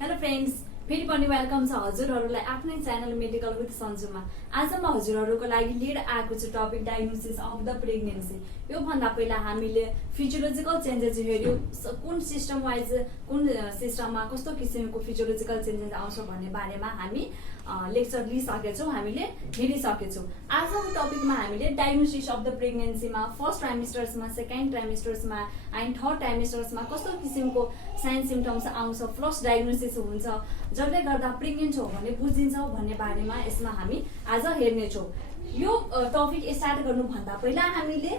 Hello friends, फेरि पनि welcome छ हजुरहरूलाई आफ्नै च्यानल मेडिकल विथ सन्जुमा। आज म हजुरहरूको लागि लिएर आएको छु topic diagnosis of the pregnancy. यो भन्दा पहिला हामीले फिजियोलोजिकल चेन्जेस हेर्यो, कुन सिस्टम वाइज कुन सिस्टममा कस्तो किसिमको फिजियोलोजिकल चेन्जेस आउँछ भन्ने बारेमा हामी लेक्चर लिइसकेछौँ, हामीले हेरिसकेछौँ। आजको टपिकमा हामीले डायग्नोसिस अफ द प्रेग्नेन्सीमा फर्स्ट ट्राइमेस्टर्समा, सेकेन्ड ट्राइमेस्टर्समा एन्ड थर्ड ट्राइमेस्टर्समा कस्तो किसिमको साइन सिम्टम्स आउँछ, फर्स्ट डायग्नोसिस हुन्छ, जसले गर्दा प्रेग्नेन्ट हो भने बुझिन्छ भन्ने बारेमा यसमा हामी आज हेर्नेछौँ। यो टपिक स्टार्ट गर्नुभन्दा पहिला हामीले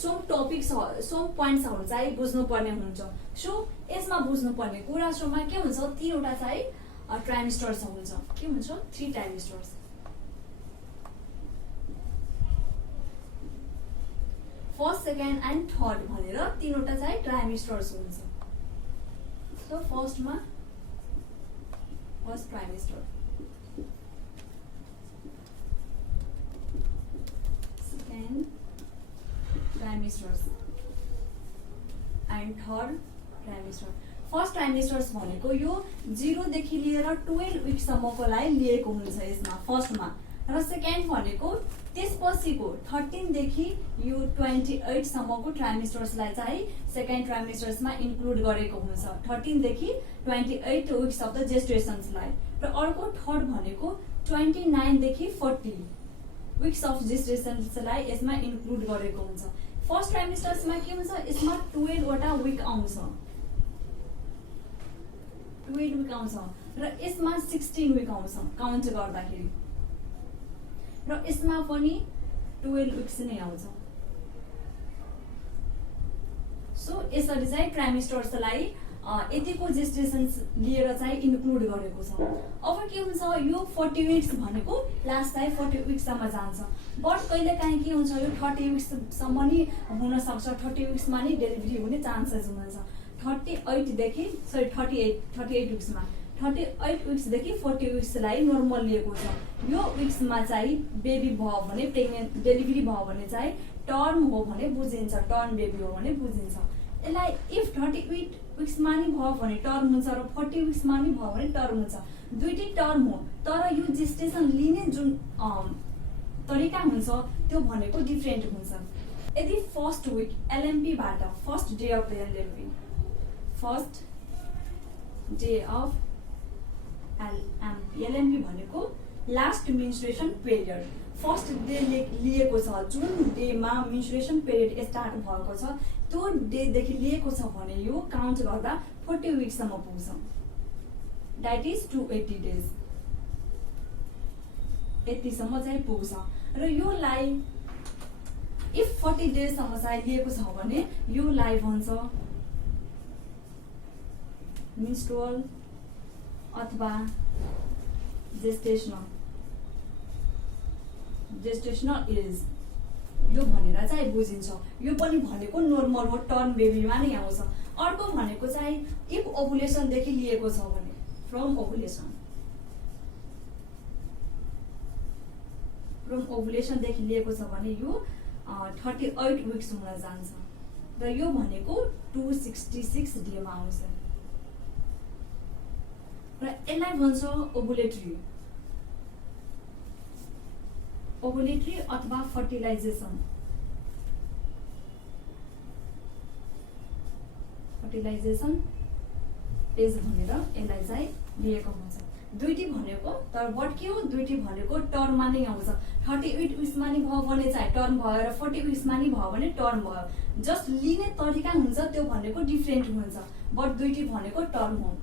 सम पोइन्ट्सहरू चाहिँ बुझ्नुपर्ने हुन्छ। यसमा बुझ्नुपर्ने कुरा सुरुमा के हुन्छ, तीनवटा चाहिँ ट्राइमेस्टर्स हुन्छ। के हुन्छ? 3 trimesters. First, second and third भनेर तीनवटा चाहिँ ट्राइमेस्टर्स हुन्छ। सो फर्स्टमा first trimester, second trimesters and third trimester. First trimesters भनेको यो 0 देखि लिएर 12 विकसम्मकोलाई लिएको हुन्छ यसमा फर्स्टमा, र सेकेन्ड भनेको त्यसपछिको 13 देखि यो 28 सम्मको ट्राइमेस्टर्सलाई चाहिँ सेकेन्ड ट्राइमेस्टर्समा इन्क्लुड गरेको हुन्छ, 13 देखि 28 विक्स अफ द जेस्टेसन्सलाई। र अर्को थर्ड भनेको 29 देखि 40 विक्स अफ जेस्टेसन्सलाई यसमा इन्क्लुड गरेको हुन्छ। फर्स्ट ट्राइमेस्टर्समा के हुन्छ, यसमा 12 वटा विक आउँछ, 12 विक आउँछ, र यसमा 16 विक आउँछ काउन्ट गर्दाखेरि, र यसमा पनि 12 विक्स नै आउँछ। सो यसरी चाहिँ ट्राइमेस्टर्सलाई यतिको जेस्टेसन्स लिएर चाहिँ इन्क्लुड गरेको छ। अब के हुन्छ, यो 40 विक्स भनेको लास्ट चाहिँ 40 विक्ससम्म जान्छ, बट कहिलेकाहीँ के हुन्छ, यो 30 विक्ससम्म नि हुनसक्छ, 30 विक्समा नि डेलिभरी हुने चान्सेस हुन्छ। 38 विक्समा 38 विक्सदेखि 40 विक्सलाई नर्मल लिएको छ। यो विक्समा चाहिँ बेबी भयो भने, प्रेग्नेन्ट डेलिभरी भयो भने चाहिँ टर्म हो भने बुझिन्छ, टर्म बेबी हो भने बुझिन्छ। यसलाई इफ 38 विक्समा नि भयो भने टर्म हुन्छ, र 40 विक्समा नि भयो भने टर्म हुन्छ, दुईटै टर्म हो। तर यो जेस्टेसन लिने जुन तरिका हुन्छ त्यो भनेको डिफ्रेन्ट हुन्छ। यदि फर्स्ट विक एलएमपीबाट, first day of LMP, first day of LMP भनेको last menstruation period, first day लिएको छ, जुन डेमा मेन्स्ट्रुएसन पिरियड स्टार्ट भएको छ त्यो डेदेखि लिएको छ भने यो काउन्ट गर्दा 40 विकसम्म पुग्छ, द्याट इज 280 डेज, यतिसम्म चाहिँ पुग्छ। र योलाई इफ 40 डेजसम्म चाहिँ लिएको छ भने योलाई भन्छ मेन्स्ट्रुअल अथवा जेस्टेसनल एज, यो भनेर चाहिँ बुझिन्छ। यो पनि भनेको नर्मल हो, टर्म बेबीमा नै आउँछ। अर्को भनेको चाहिँ इफ ओभुलेसनदेखि लिएको छ भने, फ्रम ओभुलेसनदेखि लिएको छ भने यो 38 विक्स हुन जान्छ, र यो भनेको 266 डेमा आउँछ, र यसलाई भन्छ ओभुलेटरी अथवा फर्टिलाइजेसन एज भनेर यसलाई चाहिँ लिएको हुन्छ। दुईटी भनेको, तर बट के हो, दुईटी भनेको टर्ममा नै आउँछ। 38 विक्समा नि भयो भने चाहिँ टर्म भयो, र 40 विक्समा नि भयो भने टर्म भयो। जस्ट लिने तरिका हुन्छ त्यो भनेको डिफ्रेन्ट हुन्छ, बट दुईटी भनेको टर्म हो।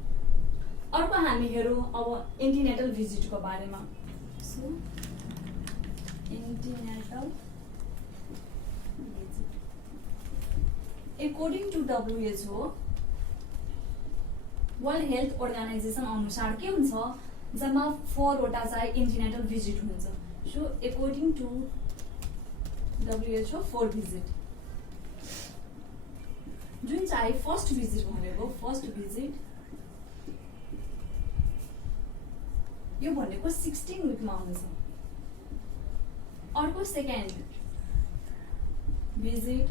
अर्को हामी हेरौँ अब एन्टिनेटल भिजिटको बारेमा। So antenatal visit according to WHO, world health organisation अनुसार के हुन्छ, जम्मा 4 वटा चाहिँ एन्टिनेटल भिजिट हुन्छ। So according to WHO 4 visit, जुन चाहिँ फर्स्ट भिजिट भनेको, फर्स्ट भिजिट यो भनेको 16 विकमा हुन्छ। अर्को सेकेन्ड भिजिट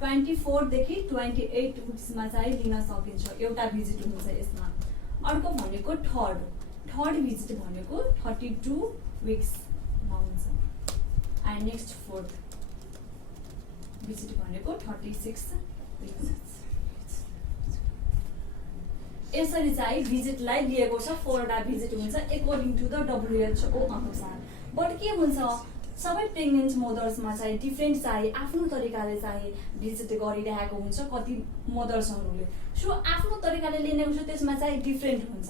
24 देखि 28 विक्समा चाहिँ लिन सकिन्छ, एउटा भिजिट हुन्छ यसमा। अर्को भनेको थर्ड भिजिट भनेको 32 विक्समा हुन्छ एन्ड नेक्स्ट फोर्थ भिजिट भनेको 36 विक्स। यसरी चाहिँ भिजिटलाई लिएको छ 4 वटा भिजिट हुन्छ एकोर्डिङ टु द WHO अनुसार। बट के हुन्छ सबै प्रेग्नेन्ट मदर्समा चाहिँ डिफ्रेन्ट चाहिँ आफ्नो तरिकाले चाहिँ भिजिट गरिरहेको हुन्छ कति मदर्सहरूले। सो आफ्नो तरिकाले लिने हुन्छ त्यसमा चाहिँ डिफ्रेन्ट हुन्छ।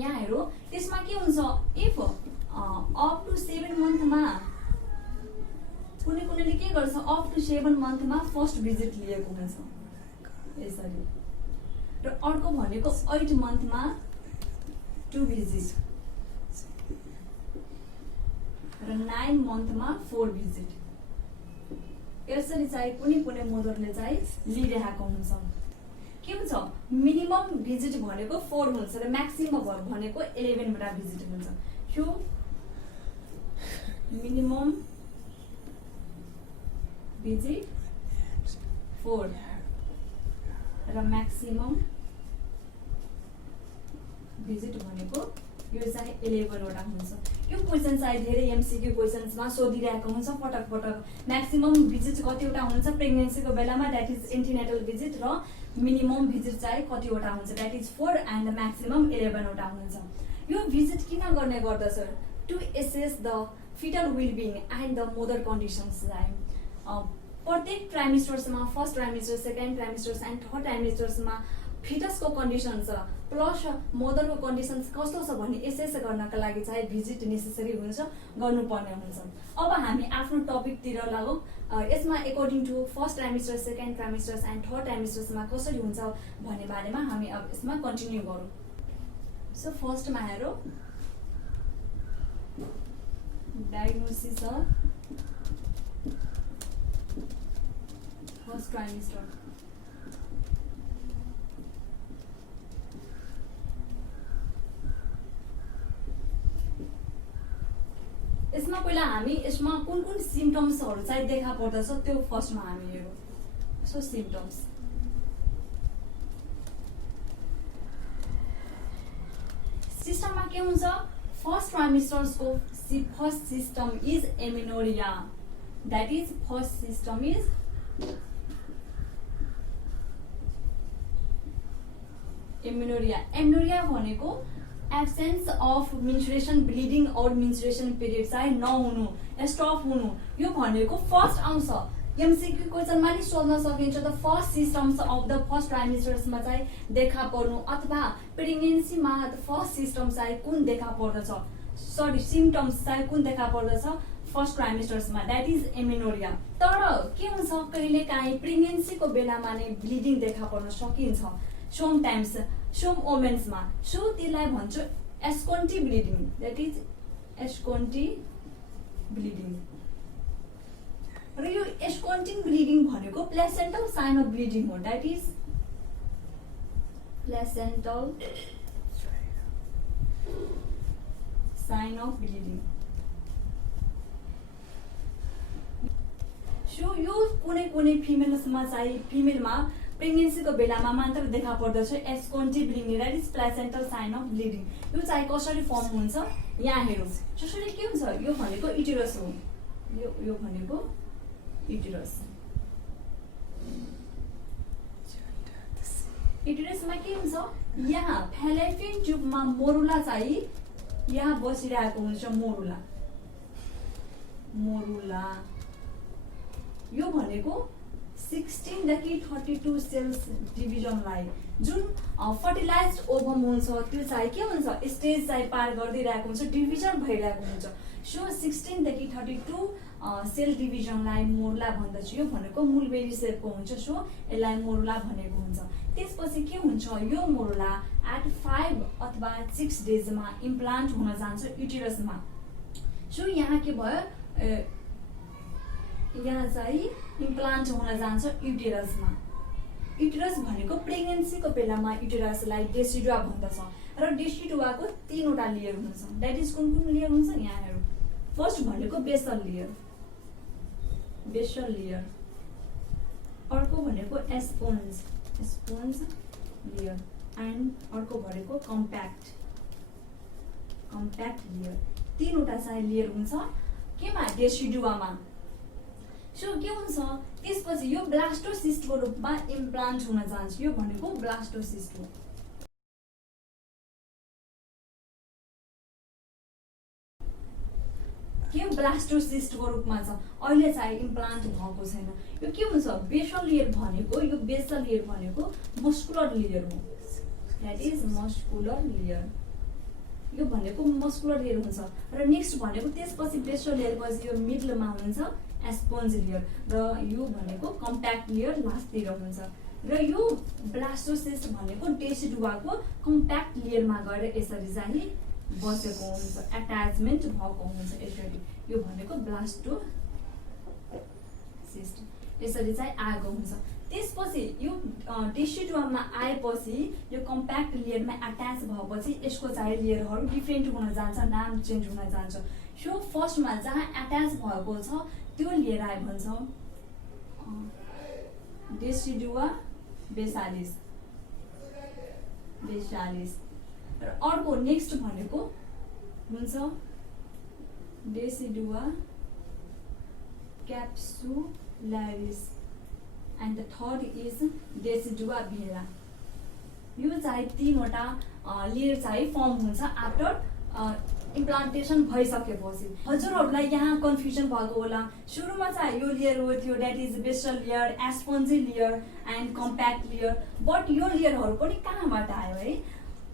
यहाँ हेरौँ त्यसमा के हुन्छ इफ अप टु 7 मन्थमा कुनैले के गर्छ अप टु 7 मन्थमा फर्स्ट भिजिट लिएको हुन्छ यसरी, र अर्को भनेको 8 मन्थमा 2 भिजिट र 9 मन्थमा 4 भिजिट। यसरी चाहिँ कुनै मदरले चाहिँ लिइरहेको हुन्छ। के हुन्छ मिनिमम भिजिट भनेको 4 हुन्छ र म्याक्सिमम भनेको 11 वटा भिजिट हुन्छ। सो मिनिमम भिजिट 4 र म्याक्सिमम भिजिट भनेको यो चाहिँ 11 वटा हुन्छ। यो क्वेसन चाहिँ धेरै एमसीक्यू क्वेसन्समा सोधिरहेको हुन्छ पटक म्याक्सिमम भिजिट कतिवटा हुन्छ प्रेग्नेन्सीको बेलामा द्याट इज एन्टिनेटल भिजिट र मिनिमम भिजिट चाहिँ कतिवटा हुन्छ द्याट इज 4 एन्ड म्याक्सिमम 11 वटा हुन्छ। यो भिजिट किन गर्ने गर्दछ to assess the fetal wellbeing and the mother conditions चाहिँ प्रत्येक ट्राइमेस्टर्समा first trimester second trimesters and third ट्राइमेस्टर्समा फिटसको कन्डिसन छ प्लस मदरको कन्डिसन्स कस्तो छ भन्ने एसेस गर्नका लागि चाहिँ भिजिट नेसेसरी हुन्छ गर्नुपर्ने हुन्छ। अब हामी आफ्नो टपिकतिर लागौँ। यसमा according to first trimester second trimesters and third ट्राइमेस्टर्समा कसरी हुन्छ भन्ने बारेमा हामी अब यसमा कन्टिन्यू गरौँ। सो फर्स्टमा हेरौँ डायग्नोसिस अफ फर्स्ट ट्राइमेस्टर। यसमा पहिला हामी यसमा कुन सिम्पटम्सहरू चाहिँ देखा पर्दछ त्यो फर्स्टमा हामी हेरौँ। सो सिम्पटम्स सिस्टममा के हुन्छ फर्स्ट ट्राइमेस्टर्सको first system is amenorrhea that is first system is amenorrhea भनेको एब्सेन्स अफ मेन्स्ट्रुएसन ब्लिडिङ और मेन्स्ट्रुएसन पिरियड चाहिँ नहुनु स्टप हुनु। यो भनेको फर्स्ट आउँछ एमसीक्यू क्वेसनमा नि सोध्न सकिन्छ the first systems of the first ट्राइमेस्टर्समा चाहिँ देखा पर्नु अथवा प्रेग्नेन्सीमा फर्स्ट सिस्टम चाहिँ कुन देखा पर्दछ सिम्पटम्स चाहिँ कुन देखा पर्दछ फर्स्ट ट्राइमेस्टर्समा द्याट इज एमेनोरिया। तर के हुन्छ कहिलेकाहीँ प्रेग्नेन्सीको बेलामा नै ब्लिडिङ देखा पर्न सकिन्छ सम टाइम्स सम वुमेन्समा। सो त्यसलाई भन्छौँ एस्कोन्टी ब्लिडिङ द्याट इज एस्कोन्टी ब्लिडिङ। र यो एस्कोन्टिङ ब्लिडिङ भनेको प्लेसेन्टल साइन अफ ब्लिडिङ हो that is placental sign of bleeding. So यो कुनै फिमेल्समा चाहिँ फिमेलमा प्रेग्नेन्सीको बेलामा मात्र देखा पर्दछ एस्कोन्टी bleeding that is placental sign of bleeding. यो चाहिँ कसरी फर्म हुन्छ यहाँ हेरौँ। त्यसरी के हुन्छ यो भनेको युटेरस हो यो भनेको युटेरस। युटेरसमा के हुन्छ यहाँ फ्यालोपियन ट्युबमा मोरुला चाहिँ यहाँ बसिरहेको हुन्छ मोरुला यो भनेको 16 देखि 32 सेल्स डिभिजनलाई जुन फर्टिलाइज्ड ओभम हुन्छ त्यो चाहिँ के हुन्छ स्टेज चाहिँ पार गरिदिरहेको हुन्छ डिभिजन भइरहेको हुन्छ। सो 16 देखि 32 सेल डिभिजनलाई मोरुला भन्दछ। यो भनेको मूलबेरी सेपको हुन्छ सो यसलाई मोरुला भनेको हुन्छ। त्यसपछि के हुन्छ यो मोरुला एट 5 अथवा 6 डेजमा इम्प्लान्ट हुन जान्छ युटेरसमा। सो यहाँ के भयो यहाँ चाहिँ इम्प्लान्ट हुन जान्छ युटेरसमा। युटेरस भनेको प्रेग्नेन्सीको बेलामा युटेरसलाई डेसिडुआ भन्दछ र डेसिडुआको 3 वटा लेयर हुन्छ द्याट इज कुन लेयर हुन्छ यहाँ हेरौँ। फर्स्ट भनेको बेसल लेयर अर्को भनेको एस्पोन्ज लेयर एन्ड अर्को भनेको कम्प्याक्ट लेयर। तीनवटा चाहिँ लेयर हुन्छ केमा डेसिडुवामा। सो के हुन्छ त्यसपछि यो ब्लास्टोसिस्टको रूपमा इम्प्लान्ट हुन जान्छ। यो भनेको ब्लास्टोसिस्ट हो। के ब्लास्टोसिस्टको रूपमा छ, अहिले चाहिँ इम्प्लान्ट भएको छैन। यो के हुन्छ बेसल लेयर भनेको, यो बेसल लेयर भनेको मस्कुलर लेयर हो। That is muscular layer. यो भनेको मस्कुलर लेयर हुन्छ। र नेक्स्ट भनेको त्यसपछि बेसल लेयर पछि यो मिडलमा हुन्छ स्पोन्ज लेयर र यो भनेको कम्प्याक्ट लेयर लास्टतिर हुन्छ। र यो ब्लास्टोसिस्ट भनेको डेसिडुवाको कम्प्याक्ट लेयरमा गएर यसरी चाहिँ बसेको हुन्छ, एट्याचमेन्ट भएको हुन्छ यसरी। यो भनेको ब्लास्टोसिस्ट यसरी चाहिँ आएको हुन्छ। त्यसपछि यो डेसिडुवामा आएपछि यो कम्प्याक्ट लेयरमा एट्याच भएपछि यसको चाहिँ लेयरहरू डिफ्रेन्ट हुन जान्छ, नाम चेन्ज हुन जान्छ। सो फर्स्टमा जहाँ एट्याच भएको छ त्यो लेयर भन्छ डेसिडुवा बेसालिस। र अर्को नेक्स्ट भनेको हुन्छ decidua capsularis and the third is decidua vera. यो चाहिँ तीनवटा लेयर चाहिँ फर्म हुन्छ आफ्टर इम्प्लान्टेसन भइसकेपछि। हजुरहरूलाई यहाँ कन्फ्युजन भएको होला, सुरुमा चाहिँ यो लेयर हो थियो that is basal layer, spongy layer and compact layer. But यो लेयरहरू पनि कहाँबाट आयो है?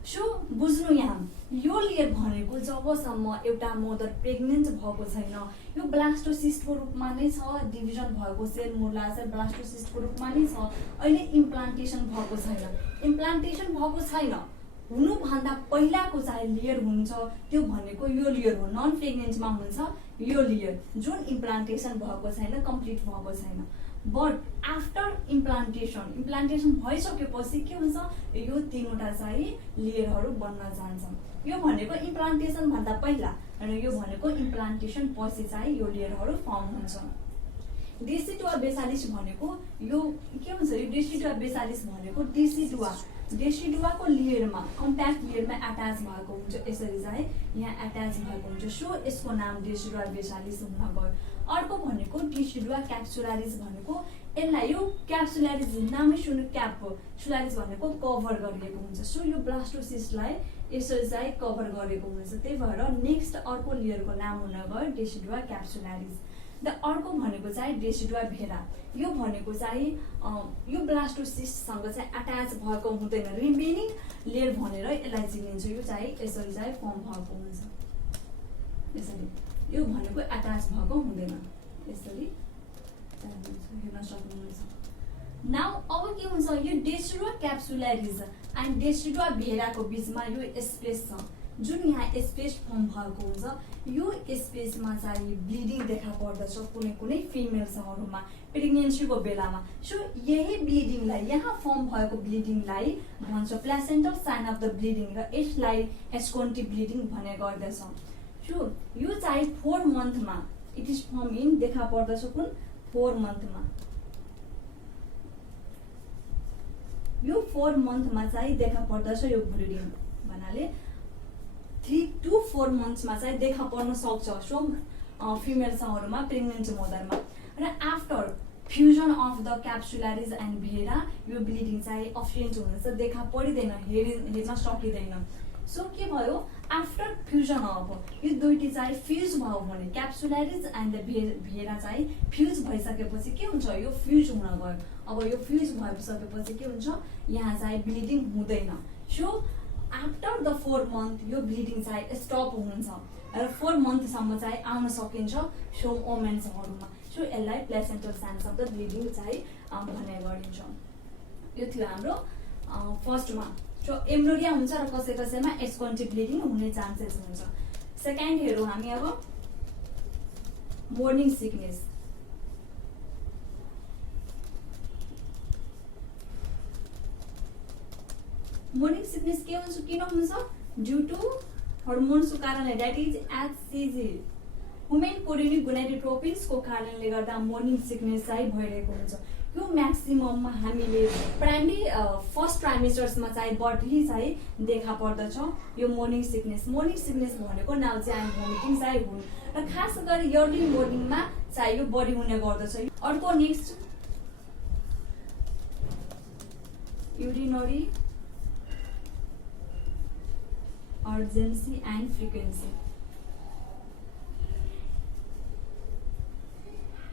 सो बुझ्नु यहाँ, यो लेयर भनेको जबसम्म एउटा मदर प्रेग्नेन्ट भएको छैन, यो ब्लास्टोसिस्टको रूपमा नै छ, डिभिजन भएको सेल मूलाशय ब्लास्टोसिस्टको रूपमा नै छ। अहिले इम्प्लान्टेसन भएको छैन। इम्प्लान्टेसन भएको छैन हुनुभन्दा पहिलाको चाहिँ लेयर हुन्छ त्यो भनेको यो लेयर हो। नन प्रेग्नेन्टमा हुन्छ यो लेयर जुन इम्प्लान्टेसन भएको छैन, कम्प्लिट भएको छैन। बट आफ्टर इम्प्लान्टेसन भइसकेपछि के हुन्छ यो तीनवटा चाहिँ लेयरहरू बन्न जान्छ। यो भनेको इम्प्लान्टेसन भन्दा पहिला र यो भनेको इम्प्लान्टेसन पछि चाहिँ यो लेयरहरू फर्म हुन्छ। डेसिडुवा बेसालिस भनेको यो के हुन्छ, यो डेसिडुवा बेसालिस भनेको डेसिडुवाको लेयरमा कम्प्याक्ट लेयरमा एट्याच भएको हुन्छ। यसरी चाहिँ यहाँ एट्याच भएको हुन्छ। सो यसको नाम डेसिडुवा बेसालिस हुन गयो। अर्को भनेको डेसिडुवा क्याप्सुलारिस भनेको यसलाई यो क्याप्सुलारिस नामै सुन्नु, क्याप्सुलारिस भनेको कभर गरिएको हुन्छ। सो यो ब्लास्टोसिस्टलाई यसरी चाहिँ कभर गरेको हुन्छ। त्यही भएर नेक्स्ट अर्को लेयरको नाम हुन गयो डेसिडुवा क्याप्सुलारिस। द अर्को भनेको चाहिँ डेसिडुवा भेरा। यो भनेको चाहिँ यो ब्लास्टोसिस्टसँग चाहिँ एट्याच भएको हुँदैन, रिमेनिङ लेयर भनेर यसलाई चिनिन्छ। यो चाहिँ यसरी चाहिँ फर्म भएको हुन्छ। यसरी यो भनेको एट्याच भएको हुँदैन, यसरी हेर्न सक्नुहुन्छ। नाउ अब के हुन्छ, यो डेसिडुवा क्याप्सुलारिस एन्ड डेसिडुवा भेराको बिचमा यो स्पेस छ जुन यहाँ स्पेस फर्म भएको हुन्छ। यो स्पेसमा चाहिँ ब्लिडिङ देखा पर्दछ कुनै फिमेल्सहरूमा प्रेग्नेन्सीको बेलामा। सो यही ब्लिडिङलाई, यहाँ फर्म भएको ब्लिडिङलाई भन्छ प्लासेन्टल साइन अफ द ब्लिडिङ र यसलाई एस्कोन्टी ब्लिडिङ भन्ने गर्दछ। सो यो चाहिँ 4 मन्थमा इट इज फर्म इन देखा पर्दछ कुन 4 मन्थमा। यो 4 मन्थमा चाहिँ देखा पर्दछ यो ब्लिडिङ भन्नाले 3 to 4 मन्थ्समा चाहिँ देखा पर्न सक्छ सो फिमेल्सहरूमा प्रेग्नेन्ट मदरमा। र after fusion of the capsularis and vera यो ब्लिडिङ चाहिँ अब्सेन्ट हुन्छ, देखा परिँदैन, हेर्न सकिँदैन। सो के भयो आफ्टर फ्युजन अफ यो दुईटी चाहिँ फ्युज भयो भने क्याप्सुलारिस एन्ड भेरा चाहिँ फ्युज भइसकेपछि के हुन्छ, यो फ्युज हुन गयो। अब यो फ्युज भइसकेपछि के हुन्छ, यहाँ चाहिँ ब्लिडिङ हुँदैन। सो आफ्टर द 4 मन्थ यो ब्लिडिङ चाहिँ स्टप हुन्छ र 4 मन्थसम्म चाहिँ आउन सकिन्छ सो वुमेन्सहरूमा। सो यसलाई प्लेसेन्टल साइन्स अफ द ब्लिडिङ चाहिँ भन्ने गरिन्छ। यो थियो हाम्रो फर्स्टमा। सो एम्ब्रोडिया हुन्छ र कसै कसैमा एस्कोन्टी ब्लिडिङ हुने चान्सेस हुन्छ। सेकेन्ड हेरौँ हामी अब मोर्निङ सिकनेस। मोर्निङ सिकनेस के हुन्छ, किन हुन्छ? ड्यू टु हर्मोन्सको कारणले, that is HCG women chorionic गोनाडोट्रोपिन्सको कारणले गर्दा मोर्निङ सिकनेस चाहिँ भइरहेको हुन्छ। यो म्याक्सिमममा हामीले प्राइमरी फर्स्ट ट्राइमेस्टर्समा चाहिँ बढी चाहिँ देखा पर्दछ यो मोर्निङ सिकनेस भनेको नाउजिया एन्ड भोमिटिङ चाहिँ हुन् र खास गरी अर्ली मोर्निङमा चाहिँ यो बढी हुने गर्दछ। अर्को next urinary urgency and frequency.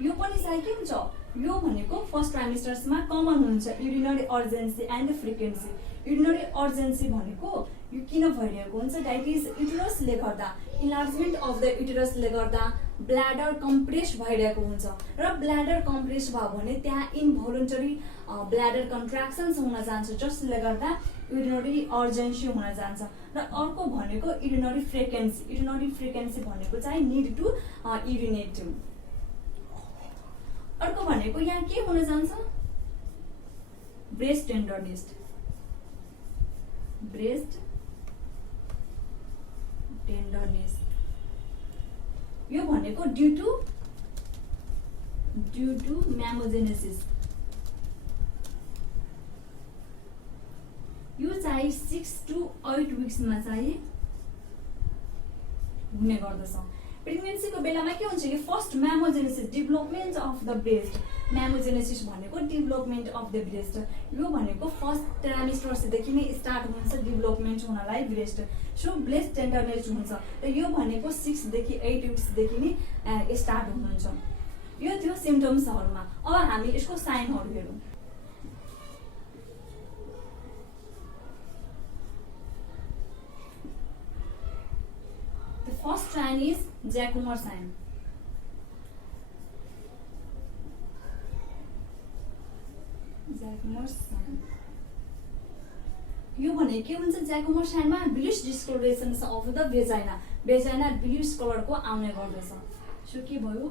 यो पनि चाहिँ के हुन्छ, यो भनेको फर्स्ट ट्राइमेस्टर्समा कमन हुन्छ urinary urgency and frequency. Urinary urgency भनेको यो किन भइरहेको हुन्छ, द्याट इज युटरसले गर्दा, इन्लार्जमेन्ट अफ द युटरसले गर्दा ब्ल्याडर कम्प्रेस भइरहेको हुन्छ र ब्ल्याडर कम्प्रेस भयो भने त्यहाँ इनभोलुन्टरी ब्ल्याडर कन्ट्र्याक्सन्स हुन जान्छ जसले गर्दा युरिनरी अर्जेन्सी हुन जान्छ। र अर्को भनेको युरिनरी फ्रिक्वेन्सी भनेको चाहिँ निड टु युरिनेट। अर्को भनेको यहाँ के हुन जान्छ, ब्रेस्ट टेन्डरनेस यो भनेको ड्यू टु म्यामोजेनेसिस। यो चाहिँ 6 to 8 विक्समा चाहिँ हुने गर्दछ। प्रेग्नेन्सीको बेलामा के हुन्छ, यो first mammogenesis development of the breast. Mammogenesis भनेको डेभलपमेन्ट अफ द ब्रेस्ट, यो भनेको फर्स्ट ट्राइमेस्टरदेखि नै स्टार्ट हुन्छ डेभलपमेन्ट हुनलाई ब्रेस्ट। सो ब्रेस्ट टेन्डरनेस हुन्छ र यो भनेको 6 देखि 8 विक्सदेखि नै स्टार्ट हुनुहुन्छ। यो थियो सिम्टम्सहरूमा। अब हामी यसको साइनहरू हेरौँ। First sign is Jacquemier sign. यो भने के हुन्छ, जैकोमर साइनमा bluish discoloration of the vagina bluish कलरको आउने गर्दछ। सो के भयो,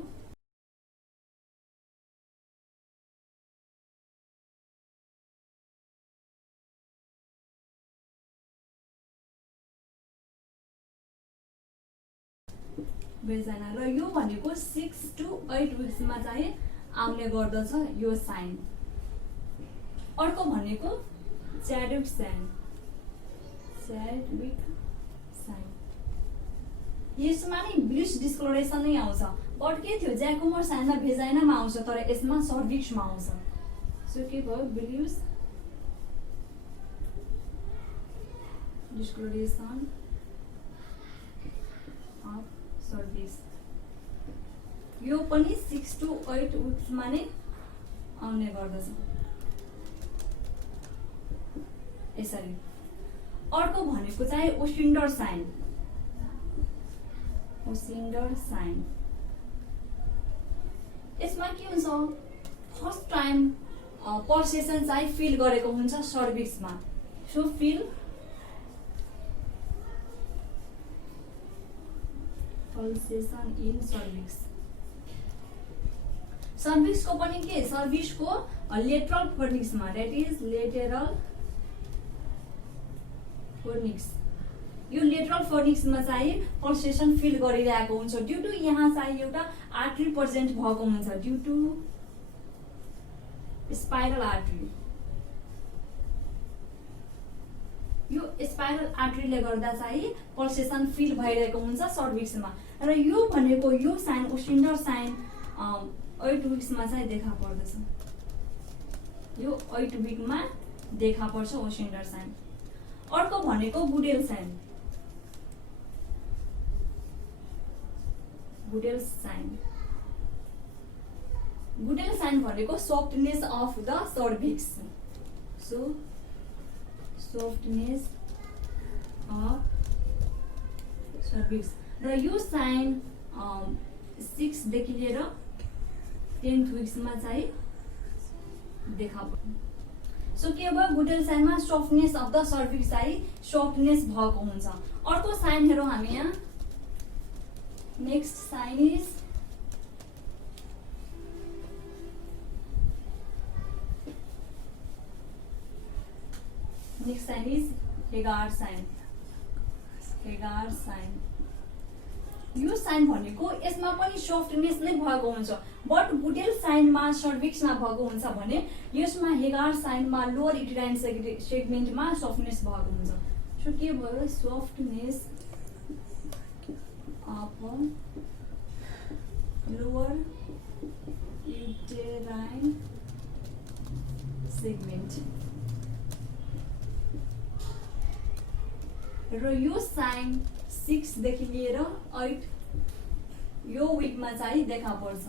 भेजाइना र यो भनेको 6 to 8 विक्समा चाहिँ आउने गर्दछ यो साइन। अर्को भनेको च्याडविक साइन। यसमा नि ब्लुइश डिस्कलरेसन नै आउँछ, बट के थियो, जैकोमर साइनमा भेजाइनामा आउँछ तर यसमा सर्भिक्समा आउँछ। सो के भयो, ब्लुइश डिस्कलरेसन अफ सर्भिस। यो पनि 6 to 8 विक्समा नै आउने गर्दछ यसरी। अर्को भनेको चाहिँ ओसिन्डर साइन। यसमा के हुन्छ, फर्स्ट टाइम पल्सेसन चाहिँ फिल गरेको हुन्छ सर्भिक्समा। सो फिल पल्सेसन इन सर्भिक्सको पनि के, सर्भिक्सको लेटरल फोर्निक्समा, द्याट इज लेटरल फोर्निक्स। यो लेटरल फोर्निक्समा चाहिँ पल्सेसन फिल गरिरहेको हुन्छ ड्यू टु यहाँ चाहिँ एउटा आर्टरी प्रेजेन्ट भएको हुन्छ, ड्यू टु स्पाइरल आर्टरी। यो स्पाइरल आर्टरीले गर्दा चाहिँ पल्सेसन फिल भइरहेको हुन्छ सर्भिक्समा। र यो भनेको यो साइन ओसिन्डर साइन 8 विक्समा चाहिँ देखा पर्दछ। यो 8 विकमा देखा पर्छ ओसिन्डर साइन। अर्को भनेको बुडेल साइन। बुडेल साइन भनेको softness of the cervix. So softness of cervix र यो साइन 6 देखि लिएर 10th विक्समा चाहिँ देखा पर्छ। सो के भयो, बुडेल साइनमा सफ्टनेस अफ द सर्भिक्स चाहिँ सफ्टनेस भएको हुन्छ। अर्को साइन हेरौँ हामी यहाँ। Next sign is Hegar sign. यो साइन भनेको यसमा पनि सफ्टनेस नै भएको हुन्छ, बट बुटेल साइनमा सर्भिक्समा भएको हुन्छ भने यसमा हेगार साइनमा लोअर युटेराइन सेगमेन्टमा सफ्टनेस भएको हुन्छ। सो के भयो, softness of lower uterine segment. र यो साइन 6 देखि लिएर 8 यो विकमा चाहिँ देखा पर्छ।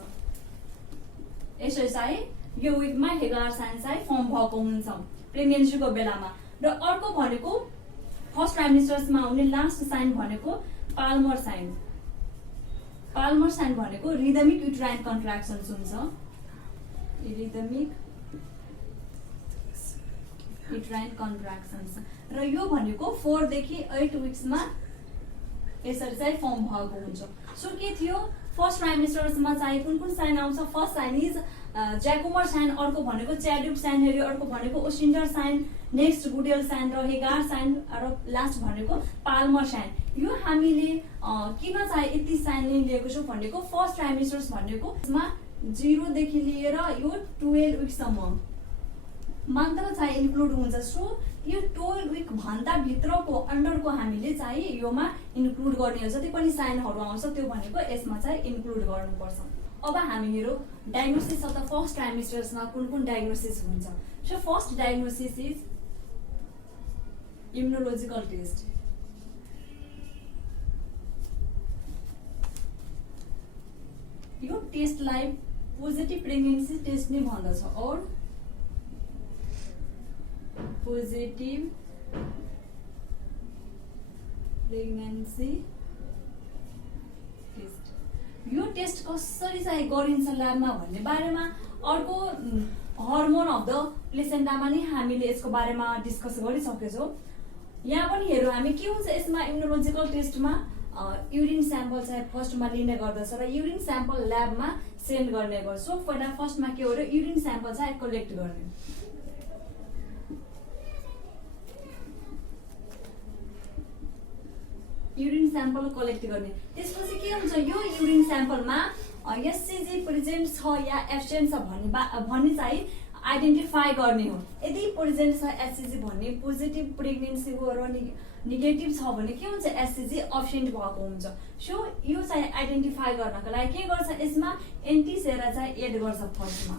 यसरी चाहिँ यो विकमा हेगार साइन चाहिँ फर्म भएको हुन्छ प्रेग्नेन्सीको बेलामा। र अर्को भनेको फर्स्ट ट्राइमेस्टर्समा आउने लास्ट साइन भनेको पाल्मर साइन। पाल्मर साइन भनेको रिदमिक युटेराइन कन्ट्र्याक्सन्स हुन्छ, रिदमिक युटेराइन कन्ट्र्याक्सन्स। र यो भनेको 4 देखि 8 विक्समा यसरी चाहिँ फर्म भएको हुन्छ। सो के थियो, फर्स्ट ट्राइमेस्टर्समा चाहिँ कुन कुन साइन आउँछ? फर्स्ट साइन इज ज्याकोमर साइन, अर्को भनेको च्याड्युक साइन हेऱ्यो, अर्को भनेको ओसिन्डर साइन, नेक्स्ट बुटेल साइन र हेगार साइन, र लास्ट भनेको पाल्मर साइन। यो हामीले किन चाहिँ यति साइन लिएको छौँ भनेको फर्स्ट ट्राइमेस्टर्स भनेको यसमा 0 देखि लिएर यो 12 विकसम्म मात्र चाहिँ इन्क्लुड हुन्छ। सो यो 12 विक भन्दा भित्रको अन्डरको हामीले चाहिँ योमा इन्क्लुड गर्ने हो। जति पनि साइनहरू आउँछ त्यो भनेको यसमा चाहिँ इन्क्लुड गर्नुपर्छ। अब हामी हेरौँ डायग्नोसिस अफ द फर्स्ट ट्राइमेस्टर्समा कुन कुन डायग्नोसिस हुन्छ। So first diagnosis is immunological test. यो टेस्टलाई पोजिटिभ प्रेग्नेन्सी टेस्ट नै भन्दछ, और पोजिटिभ प्रेग्नेन्सी टेस्ट। यो टेस्ट कसरी चाहिँ गरिन्छ ल्याबमा भन्ने बारेमा अर्को हर्मोन अफ द प्लेसेन्टामा नै हामीले यसको बारेमा डिस्कस गरिसकेछौँ। यहाँ पनि हेरौँ हामी के हुन्छ यसमा इम्युनोलोजिकल टेस्टमा युरिन स्याम्पल चाहिँ फर्स्टमा लिने गर्दछ र युरिन स्याम्पल ल्याबमा सेन्ड गर्ने गर्छौँ। पहिला फर्स्टमा के हो र युरिन स्याम्पल चाहिँ कलेक्ट गर्ने। युरिन स्याम्पल कलेक्ट गर्ने, त्यसपछि के हुन्छ यो युरिन स्याम्पलमा एससीजी प्रेजेन्ट छ या एब्सेन्ट छ भन्ने चाहिँ आइडेन्टिफाई गर्ने हो। यदि प्रेजेन्ट छ एससीजी भन्ने पोजिटिभ प्रेग्नेन्सी हो र नेगेटिभ छ भने के हुन्छ एससीजी एब्सेन्ट भएको हुन्छ। सो यो चाहिँ आइडेन्टिफाई गर्नको लागि के गर्छ यसमा एन्टिसेरा चाहिँ एड गर्छ। फर्स्टमा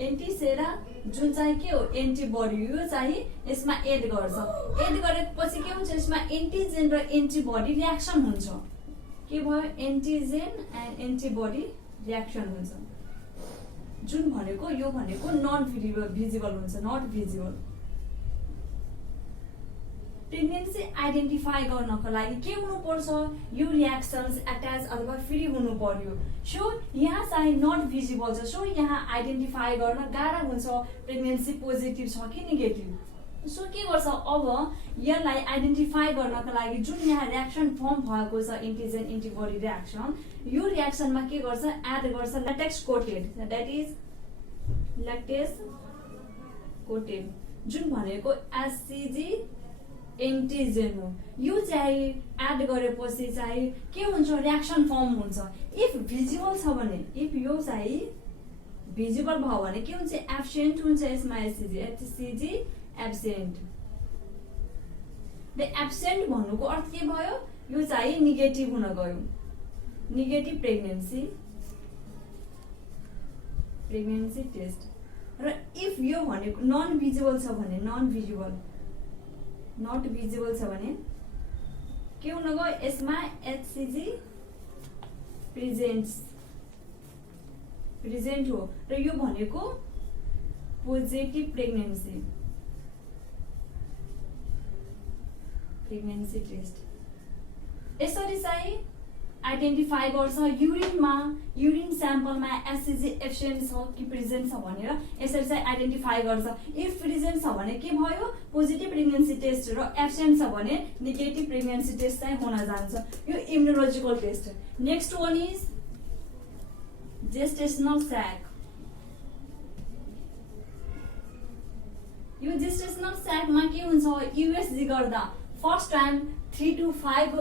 एन्टिसेरा जुन चाहिँ के हो एन्टिबडी, यो चाहिँ यसमा एड गर्छ। एड गरेपछि के हुन्छ यसमा एन्टिजेन र एन्टिबडी रियाक्सन हुन्छ। के भयो एन्टिजेन एन्ड एन्टिबडी रियाक्सन हुन्छ, जुन भनेको यो भनेको नन भिजिबल हुन्छ, नट भिजिबल। प्रेग्नेन्सी आइडेन्टिफाई गर्नको लागि के हुनुपर्छ यो रियाक्सन्स एट्याच अथवा फ्री हुनु पर्यो। सो यहाँ चाहिँ नट भिजिबल छ, सो यहाँ आइडेन्टिफाई गर्न गाह्रो हुन्छ प्रेग्नेन्सी पोजिटिभ छ कि नेगेटिभ। सो के गर्छ अब यसलाई आइडेन्टिफाई गर्नको लागि जुन यहाँ रियाक्सन फर्म भएको छ एन्टिजेन एन्टिबडी रियाक्सन, यो रियाक्सनमा के गर्छ एड गर्छ ल्याटेक्स कोटेड, द्याट इज ल्याक्टेस कोटेड, जुन भनेको एससीजी एन्टिजेन हो। यो चाहिँ एड गरेपछि चाहिँ के हुन्छ रियाक्सन फर्म हुन्छ। इफ भिजिबल छ भने, इफ यो चाहिँ भिजिबल भयो भने के हुन्छ एब्सेन्ट हुन्छ यसमा एससीजी एब्सेन्ट। द एब्सेन्ट भन्नुको अर्थ के भयो यो चाहिँ नेगेटिभ हुन गयो, नेगेटिभ प्रेग्नेन्सी टेस्ट। र इफ यो भनेको नन भिजिबल छ भने, नट भिजिबल छ भने के हुन गयो यसमा एचसीजी प्रेजेन्ट हो र यो भनेको पोजिटिभ प्रेग्नेन्सी टेस्ट। यसरी चाहिँ आइडेन्टिफाई गर्छ युरिन स्याम्पलमा एससीजी एब्सेन्ट छ कि प्रेजेन्ट छ भनेर यसरी चाहिँ आइडेन्टिफाई गर्छ। इफ प्रेजेन्ट छ भने के भयो पोजिटिभ प्रेग्नेन्सी टेस्ट र एब्सेन्ट छ भने नेगेटिभ प्रेग्नेन्सी टेस्ट चाहिँ हुन जान्छ। यो immunological test. Next one is gestational sac. यो जेस्टेसनल स्याकमा के हुन्छ युएसजी गर्दा first time 3 to 5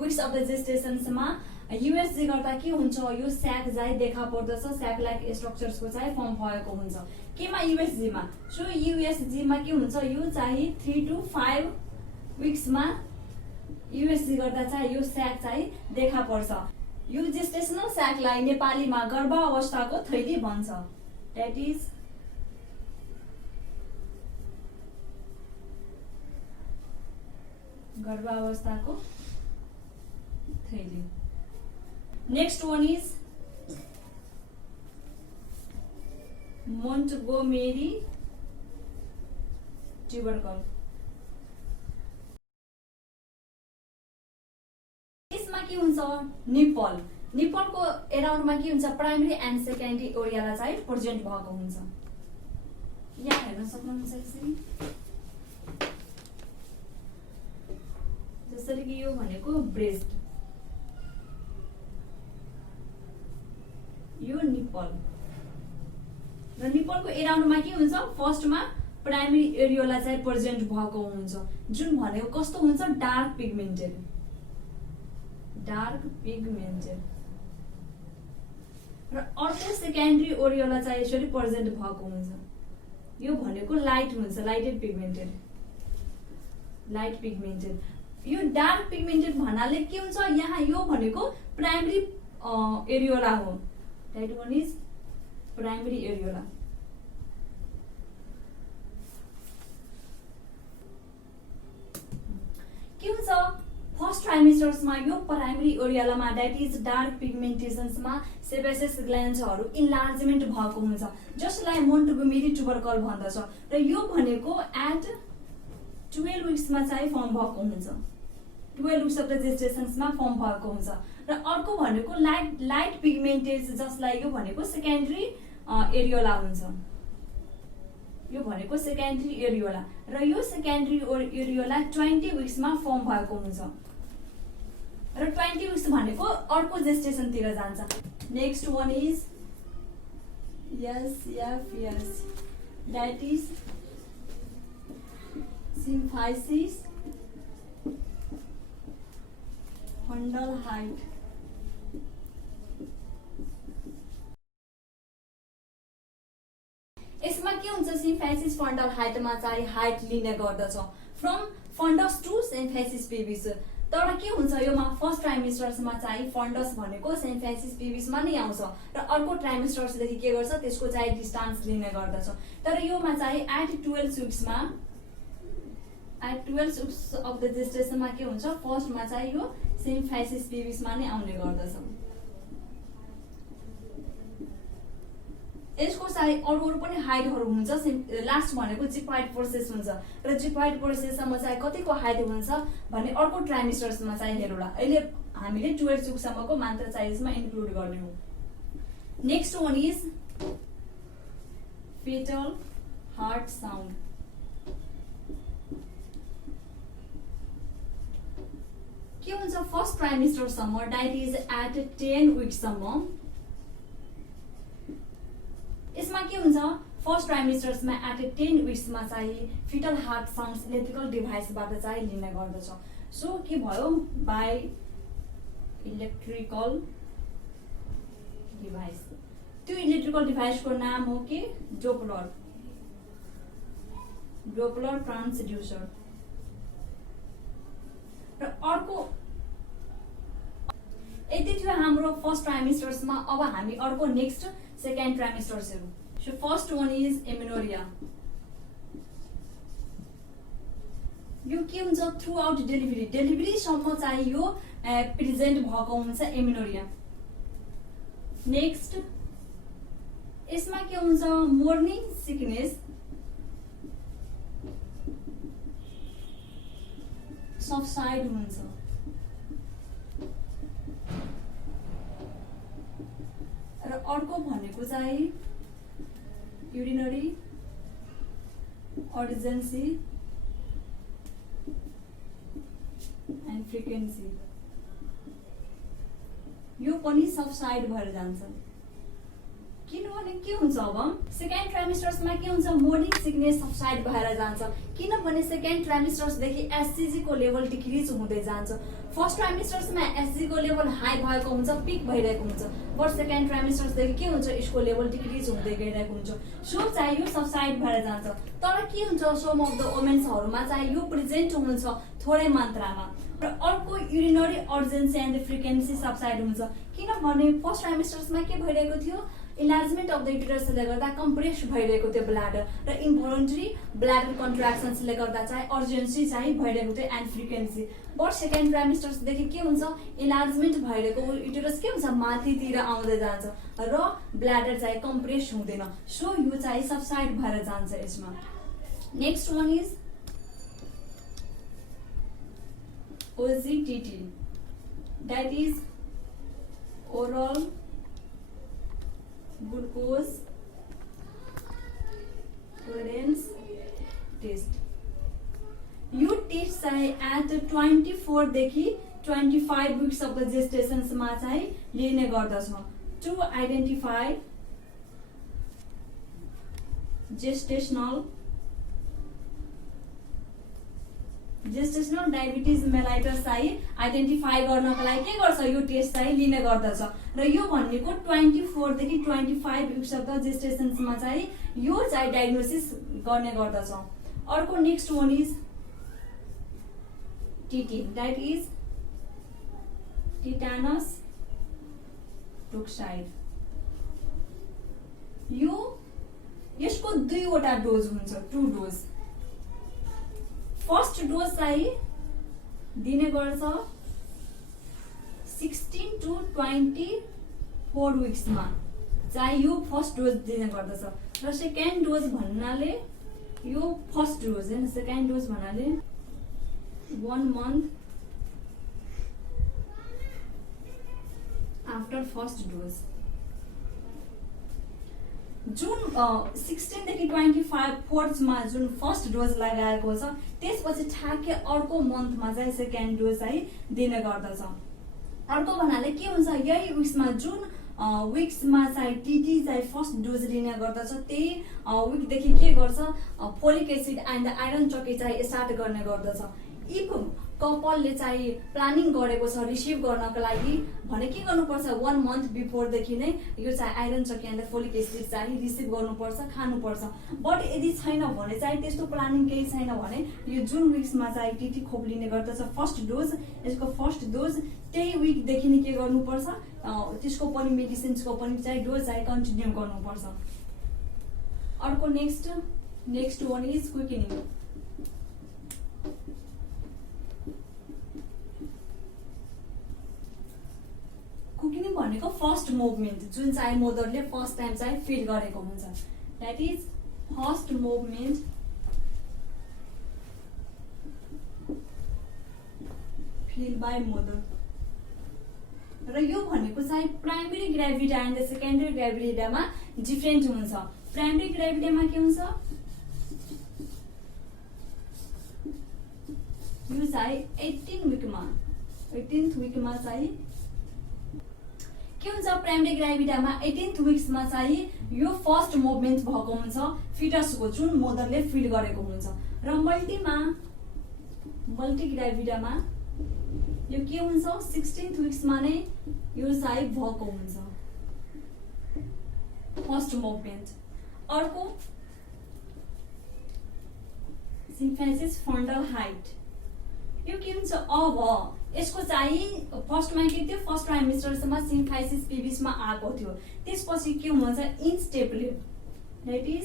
weeks of the जेस्टेसन्समा युएसजी गर्दा के हुन्छ, यो स्याक चाहिँ देखा पर्दछ, स्याक लाइक स्ट्रक्चर्सको चाहिँ फर्म भएको हुन्छ केमा, युएसजीमा। सो युएसजीमा के हुन्छ, यो चाहिँ 3 to 5 विक्समा युएसजी गर्दा चाहिँ यो स्याक चाहिँ देखा पर्छ। यो जेस्टेसनल स्याकलाई नेपालीमा गर्भावस्थाको थैली भन्छ। द्याट इज गर्भावस्थाको थैली। Next one is Montgomery tubercle. यसमा के हुन्छ, निप्पल, निप्पलको एराउन्डमा के हुन्छ, प्राइमरी एन्ड सेकेन्डरी ओरियाला चाहिँ प्रेजेन्ट भएको हुन्छ। यहाँ हेर्न सक्नुहुन्छ यसरी, जसरी कि यो भनेको ब्रेस्ट, यो निप्पल र निप्पलको एराउन्डमा के हुन्छ, फर्स्टमा प्राइमरी एरियोला चाहिँ प्रेजेन्ट भएको हुन्छ, जुन भनेको कस्तो हुन्छ, डार्क पिगमेन्टेड, डार्क पिगमेन्टेड। र अर्को सेकेन्डरी ओरियोला चाहिँ यसरी प्रेजेन्ट भएको हुन्छ, यो भनेको लाइट हुन्छ, लाइटेड पिगमेन्टेड, लाइट पिगमेन्टेड। यो डार्क पिगमेन्टेड भन्नाले के हुन्छ, यहाँ यो भनेको प्राइमरी एरियोला हो, that one is primary areola. के हुन्छ, फर्स्ट ट्राइमेस्टर्समा यो प्राइमरी ओरियालामा द्याट इज डार्क पिगमेन्टेसन्समा सेबेसियस ग्ल्यान्ड्सहरू इन्लार्जमेन्ट भएको हुन्छ, जसलाई मोन्टगोमेरी ट्युबरकल भन्दछ। र यो भनेको एट 12 विक्समा चाहिँ फर्म भएको हुन्छ, 12 विक्स अफ द जेस्टेसन्समा फर्म भएको हुन्छ। र अर्को भनेको लाइट पिगमेन्टेज, जसलाई यो भनेको सेकेन्डरी एरियोला हुन्छ, यो भनेको सेकेन्डरी एरियोला। र यो सेकेन्डरी एरियोला 20 विक्समा फर्म भएको हुन्छ र 20 विक्स भनेको अर्को जेस्टेसनतिर जान्छ। Next one is SFS, that is symphysis fundal height. यसमा के हुन्छ, सिम्फाइसिस फन्डल हाइटमा चाहिँ हाइट लिने गर्दछ फ्रम फन्डस टु सिम्फाइसिस पिभिस। तर के हुन्छ, योमा फर्स्ट ट्राइमेस्टर्समा चाहिँ फन्डस भनेको सिम्फाइसिस पिभिसमा नै आउँछ र अर्को ट्राइमेस्टर्सदेखि के गर्छ, त्यसको चाहिँ डिस्टान्स लिने गर्दछ। तर योमा चाहिँ एट 12 विक्समा, एट 12 विक्स अफ द जेस्टेसनमा के हुन्छ, फर्स्टमा चाहिँ यो सिम्फाइसिस पिभिसमा नै आउने गर्दछ। यसको चाहिँ अरू पनि हाइटहरू हुन्छ, लास्ट भनेको जिप्वाइड प्रोसेस हुन्छ र जिप्वाइड प्रोसेससम्म चाहिँ कतिको हाइट हुन्छ भने अर्को ट्राइमेस्टर्समा चाहिँ हेरौँला। अहिले हामीले 12 विकसम्मको मात्र चाहिँ यसमा इन्क्लुड गर्ने हो। Next one is foetal heart sound. के हुन्छ, फर्स्ट ट्राइमेस्टरसम्म द्याट इज एट 10 विकसम्म। यसमा के हुन्छ, फर्स्ट ट्राइमेस्टर्समा एट 10 विक्समा चाहिँ फिटल हार्ट साउन्ड्स इलेक्ट्रिकल डिभाइसबाट चाहिँ लिने गर्दछ। सो के भयो, बाई इलेक्ट्रिकल डिभाइस। त्यो इलेक्ट्रिकल डिभाइसको नाम हो कि डोप्लर, डोप्लर ट्रान्सड्युसर। र अर्को यति थियो हाम्रो फर्स्ट ट्राइमेस्टर्समा। अब हामी अर्को नेक्स्ट सेकेन्ड ट्राइमेस्टर्स हेरौँ। So first one is amenorrhoea. यो के हुन्छ, थ्रु आउट डेलिभरी, डेलिभरीसम्म चाहिँ यो प्रेजेन्ट भएको हुन्छ एमेनोरिया। नेक्स्ट यसमा के हुन्छ, मोर्निङ सिकनेस, सबसाइड हुन्छ। र अर्को भनेको चाहिँ युरिनरी अर्जेन्सी एन्ड फ्रिक्वेन्सी, यो पनि सबसाइड भएर जान्छ। किनभने के हुन्छ अब सेकेन्ड ट्राइमेस्टर्समा के हुन्छ मोर्निङ सिकनेस सबसाइड भएर जान्छ किनभने सेकेन्ड ट्राइमेस्टर्सदेखि एससीजी को लेभल डिक्रिज हुँदै जान्छ फर्स्ट ट्राइमेस्टर्समा एसजी को लेभल हाई भएको हुन्छ पिक भइरहेको हुन्छ बट सेकेन्ड ट्राइमेस्टर्सदेखि के हुन्छ यसको लेभल डिक्रिज हुँदै गइरहेको हुन्छ सो चाहिँ यो सबसाइड भएर जान्छ तर के हुन्छ सम अफ द वुमेन्सहरुमा चाहिँ यो प्रेजेन्ट हुन्छ थोरै मात्रामा र अर्को urinary urgency and frequency subside हुन्छ किनभने फर्स्ट ट्राइमेस्टर्समा के भइरहेको थियो इन्लार्जमेन्ट अफ द युटेरसले गर्दा कम्प्रेस भइरहेको थियो ब्ल्याडर र इन्भोलन्टरी ब्ल्याडर कन्ट्र्याक्सन्सले गर्दा चाहिँ अर्जेन्सी चाहिँ भइरहेको थियो एन्ड फ्रिक्वेन्सी बट सेकेन्ड ट्राइमेस्टर्सदेखि के हुन्छ इन्लार्जमेन्ट भइरहेको युटेरस के हुन्छ माथितिर आउँदै जान्छ र ब्ल्याडर चाहिँ कम्प्रेस हुँदैन सो यो चाहिँ सबसाइड भएर जान्छ यसमा next one is OGTT that is oral glucose tolerance test यो टेस्ट चाहिँ एट 24 देखि 25 weeks of the gestation मा चाहिँ लिने गर्दछ to identify gestational diabetes mellitus चाहिँ आइडेन्टिफाई गर्नको लागि के गर्छ यो टेस्ट चाहिँ लिने गर्दछ र यो भनेको 24 देखि 25 weeks अफ द जेस्टेशन्समा चाहिँ यो चाहिँ डायग्नोसिस गर्ने गर्दछ अर्को next one is TT that is tetanus toxoid यो यसको दुईवटा डोज हुन्छ 2 डोज फर्स्ट डोज चाहिँ दिने गर्छ 16 to 24 weeksमा चाहिँ यो फर्स्ट डोज दिने गर्दछ र सेकेन्ड डोज भन्नाले यो फर्स्ट डोज हैन सेकेन्ड डोज भन्नाले 1 month आफ्टर फर्स्ट डोज जुन 16 देखि 25 फोर्थमा जुन फर्स्ट डोज लगाएको छ त्यसपछि ठ्याक्कै अर्को मन्थमा चाहिँ सेकेन्ड डोज चाहिँ दिने गर्दछ अर्को भन्नाले के हुन्छ यही विक्समा जुन विक्समा चाहिँ टीटी चाहिँ फर्स्ट डोज लिने गर्दछ त्यही विकदेखि के गर्छ फोलिक एसिड एन्ड आइरन चकी चाहिँ स्टार्ट गर्ने गर्दछ इफ कपलले चाहिँ प्लानिङ गरेको छ रिसिभ गर्नको लागि भने के गर्नुपर्छ 1 month बिफोरदेखि नै यो चाहिँ आइरन चकी एन्ड फोलिक एसिड चाहिँ रिसिभ गर्नुपर्छ खानुपर्छ बट यदि छैन भने चाहिँ त्यस्तो प्लानिङ केही छैन भने यो जुन विक्समा चाहिँ टीटी खोप लिने गर्दछ फर्स्ट डोज यसको फर्स्ट डोज त्यही विकदेखि नै के गर्नुपर्छ त्यसको पनि मेडिसिन्सको पनि चाहिँ डोज चाहिँ कन्टिन्यू गर्नुपर्छ अर्को next one is quickening cooking भनेको फर्स्ट मुभमेन्ट जुन चाहिँ मदरले फर्स्ट टाइम चाहिँ फिल गरेको हुन्छ that is first movement feel by mother र यो भनेको चाहिँ प्राइमेरी ग्राभिडा एन्ड सेकेन्डरी ग्राभिडामा डिफरेन्ट हुन्छ प्राइमेरी ग्राभिडामा के हुन्छ यो चाहिँ 18th विकमा चाहिँ के हुन्छ प्राइमेरी ग्राभिडामा 18th विक्समा चाहिँ यो फर्स्ट मुभमेन्ट भएको हुन्छ फिटसको जुन मदरले फिल गरेको हुन्छ र मल्टी ग्राभिडामा यो के हुन्छ 16th विक्समा नै यो चाहिँ भएको हुन्छ फर्स्ट मुभमेन्ट अर्को सिम्फेसिस फन्डल हाइट यो के हुन्छ अब यसको चाहिँ फर्स्टमा के थियो फर्स्ट ट्राइमेस्टरसम्म सिम्फाइसिस पिभिसमा आएको थियो त्यसपछि के हुन्छ इन स्टेप लिएर दैट इज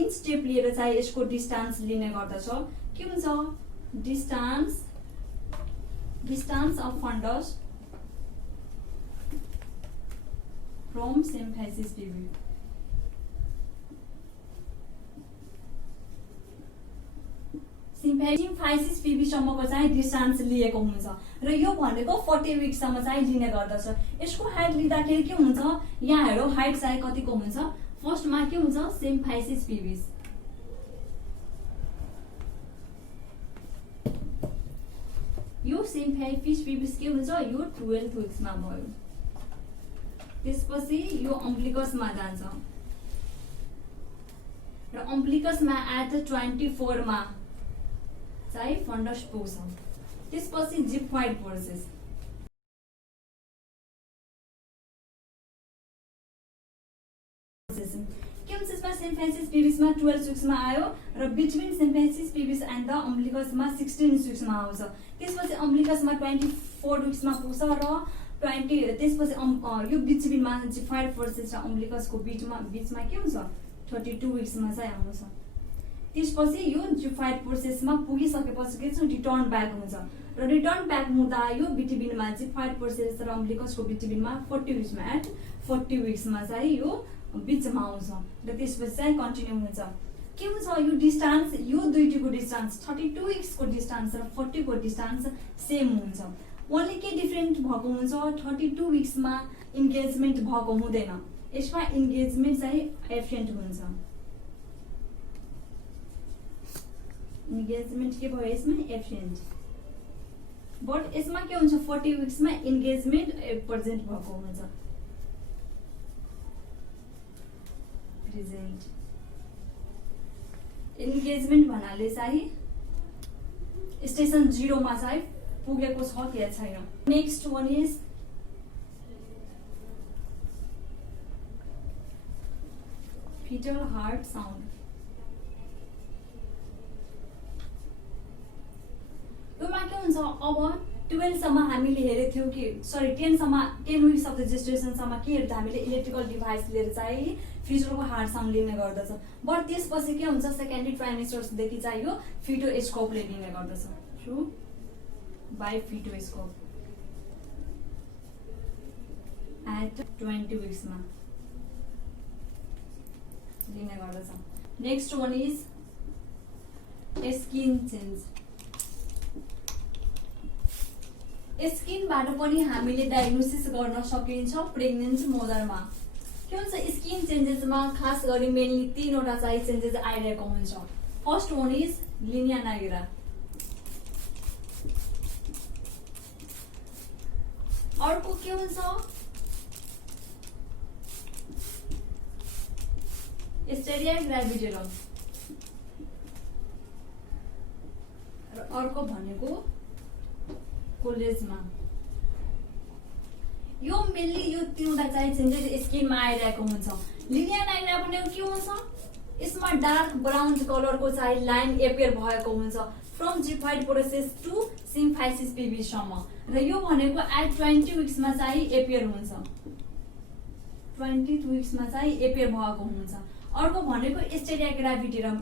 इन स्टेप लिएर चाहिँ यसको डिस्टेन्स लिने गर्दछ के हुन्छ distance of fundus from symphysis pubis symphysis पिभीसम्मको चाहिँ डिस्टेन्स लिएको हुन्छ र यो भनेको 40 विकसम्म चाहिँ लिने गर्दछ यसको हाइट लिँदाखेरि के हुन्छ यहाँ हेरौँ हाइट चाहिँ कतिको हुन्छ फर्स्टमा के हुन्छ सिम्फाइसिस पिभिस यो सिम्फाइसिस पिभिस के हुन्छ यो 12 विक्समा भयो त्यसपछि यो अम्ब्लिकसमा जान्छ र अम्ब्लिकसमा एट 24 मा चाहिँ फन्डस पुग्छ। त्यसपछि जिफाइड प्रोसेस के हुन्छ यसमा सिम्फेसिस पिबिसमा 12 विक्समा आयो र बिट्विन सिम्फेसिस पिबिस एन्ड द अम्ब्लिकसमा 16 विक्समा आउँछ। त्यसपछि अम्ब्लिकसमा 24 विक्समा पुग्छ र 20 त्यसपछि यो बिट्विनमा जिफाइड प्रोसेस र अम्ब्लिकसको बिचमा के हुन्छ 32 विक्समा चाहिँ आउँछ। त्यसपछि यो जिफाइड प्रोसेसमा पुगिसकेपछि के छ रिटर्न ब्याक हुन्छ र रिटर्न ब्याक हुँदा यो बिट्विनमा जिफाइड प्रोसेस र अम्ब्लिकसको बिट्विनमा 40 विक्समा एट 40 विक्समा चाहिँ यो बिचमा आउँछ र त्यसपछि चाहिँ कन्टिन्यू हुन्छ। के हुन्छ यो डिस्टेन्स यो दुईटीको डिस्टेन्स 32 विक्सको डिस्टेन्स र 40 को डिस्टेन्स सेम हुन्छ। ओन्ली के डिफरेन्ट भएको हुन्छ 32 विक्समा इन्गेजमेन्ट भएको हुँदैन, यसमा इन्गेजमेन्ट चाहिँ एब्सेन्ट हुन्छ। इन्गेजमेन्ट के भयो यसमा एब्सेन्ट, बट यसमा के हुन्छ 40 विक्समा इन्गेजमेन्ट प्रेजेन्ट भएको हुन्छ। प्रेजेन्ट इन्गेजमेन्ट भन्नाले चाहिँ स्टेसन 0 मा चाहिँ पुगेको छ कि छैन। Next one is fetal heart sound. योमा के हुन्छ अब 12 सम्म हामीले हेरेको थियौँ कि 10 विक्स अफ द जेस्टेसनसम्म के हेर्दा हामीले इलेक्ट्रिकल डिभाइस लिएर चाहिँ फिटलको हार्ट साउन्ड लिने गर्दछ। बट त्यसपछि के हुन्छ सेकेन्डरी ट्राइमेस्टरदेखि चाहिँ यो फिटोस्कोपले लिने गर्दछ थ्रु बाई फिटोस्कोप एट 20 विक्समा लिने गर्दछ। Next one is skin change. स्किनबाट पनि हामीले डायग्नोसिस गर्न सकिन्छ प्रेग्नेन्ट मदरमा। के हुन्छ स्किन चेन्जेसमा खास गरी मेनली 3वटा चाहिँ चेन्जेस आइरहेको हुन्छ। फर्स्ट वान इज लिनिया नाइग्रा, अर्को के हुन्छ एस्टेरिया ग्राभिडेरम र अर्को भनेको कोलेजमा। यो मेनली यो 3वटा चाहिँ चेन्जेस स्किनमा आइरहेको हुन्छ। लिनिया नाइग्रा भनेको के हुन्छ यसमा डार्क ब्राउन कलरको चाहिँ लाइन एपियर भएको हुन्छ फ्रम जिफाइड प्रोसेस टु सिम्फाइसिस पिबिसम्म र यो भनेको एट 20 विक्समा चाहिँ एपियर हुन्छ। 20 विक्समा चाहिँ एपियर भएको हुन्छ। अर्को भनेको एस्टेरिया ग्राभिडेरम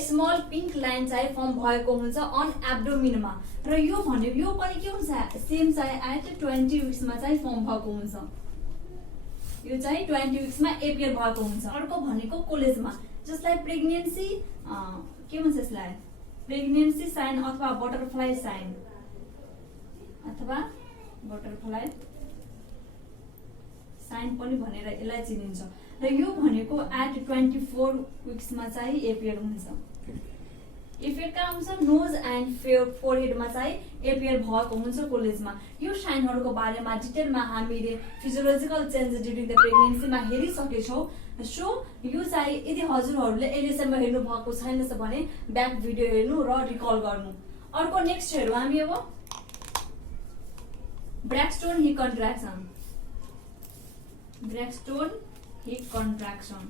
स्मल पिङ्क लाइन चाहिँ फर्म भएको हुन्छ अन एब्डोमिनमा र यो भनेको यो पनि के हुन्छ सेम चाहिँ एट 20 विक्समा चाहिँ फर्म भएको हुन्छ। यो चाहिँ 20 विक्समा एपियर भएको हुन्छ। अर्को भनेको कोलेजमा जसलाई प्रेग्नेन्सी के भन्छ यसलाई प्रेग्नेन्सी साइन अथवा बटरफ्लाई साइन अथवा बटरफ्लाई साइन पनि भनेर यसलाई चिनिन्छ र यो भनेको एट 24 विक्समा चाहिँ एपियर हुन्छ। इफेक्ट कहाँ हुन्छ नोज एन्ड फोरहेडमा चाहिँ एपियर भएको हुन्छ कोलेजमा। यो साइनहरूको बारेमा डिटेलमा हामीले फिजियोलोजिकल चेन्ज ड्युरिङ द प्रेग्नेन्सीमा हेरिसकेछौँ। सो यो चाहिँ यदि हजुरहरूले अहिलेसम्म हेर्नु भएको छैन भने ब्याक भिडियो हेर्नु र रिकल गर्नु। अर्को नेक्स्ट हेरौँ हामी अब ब्रेक्सटोन hip contraction. ब्रेक्सटोन hip contraction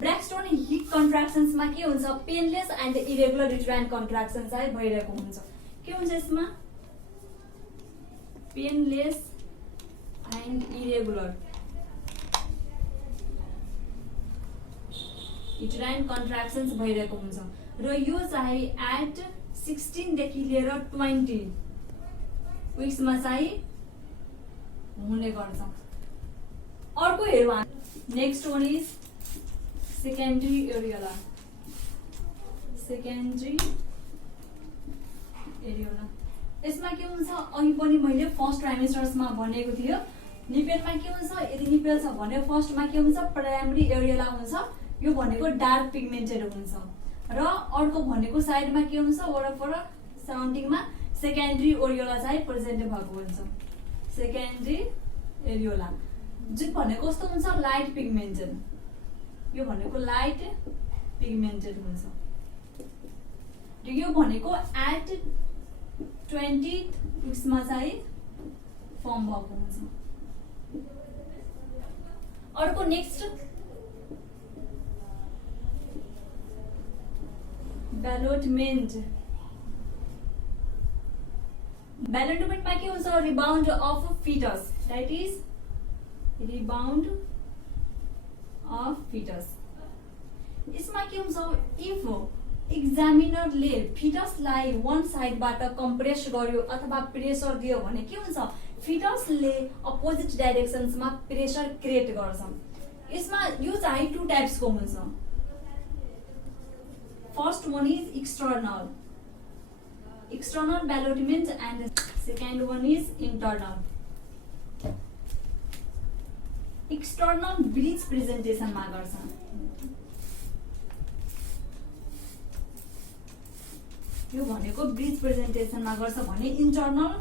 ब्रेक्सटोन hip कन्ट्र्याक्सन्समा के हुन्छ पेनलेस एन्ड इरेगुलर रिट्राइन्ड कन्ट्र्याक्सन चाहिँ भइरहेको हुन्छ। के हुन्छ यसमा पेनलेस एन्ड इरेगुलर रिट्राइन्ड कन्ट्र्याक्सन्स भइरहेको हुन्छ र यो चाहिँ एट 16 देखि लिएर 20 विक्समा चाहिँ हुने गर्छ। अर्को हेरौँ next one is secondary areola. Secondary areola यसमा के हुन्छ अघि पनि मैले फर्स्ट ट्राइमेस्टर्समा भनेको थियो निपेलमा के हुन्छ यदि निपेल छ भने फर्स्टमा के हुन्छ प्राइमरी एरियोला हुन्छ। यो भनेको डार्क पिगमेन्टेड हुन्छ र अर्को भनेको साइडमा के हुन्छ वरपर सराउन्डिङमा सेकेन्डरी एरियोला चाहिँ प्रेजेन्ट भएको हुन्छ। सेकेन्डरी एरियोला जुन भनेको कस्तो हुन्छ लाइट पिगमेन्टेड, यो भनेको लाइट पिगमेन्टेड हुन्छ र यो भनेको एट 20 विक्समा चाहिँ फर्म भएको हुन्छ। अर्को नेक्स्ट ब्यालोटमेन्ट। ब्यालोटमेन्टमा के हुन्छ rebound of fetus, that is rebound of fetus. यसमा के हुन्छ इफ एक्जामिनरले फिटसलाई वान साइडबाट कम्प्रेस गर्यो अथवा प्रेसर दियो भने के हुन्छ फिटसले अपोजिट डाइरेक्सन्समा प्रेसर क्रिएट गर्छ। यसमा यो चाहिँ टु टाइप्सको हुन्छ। First one is external ballottement and second one is internal. External breech प्रेजेन्टेसनमा गर्छ। यो भनेको ब्रिज प्रेजेन्टेसनमा गर्छ भने इन्टर्नल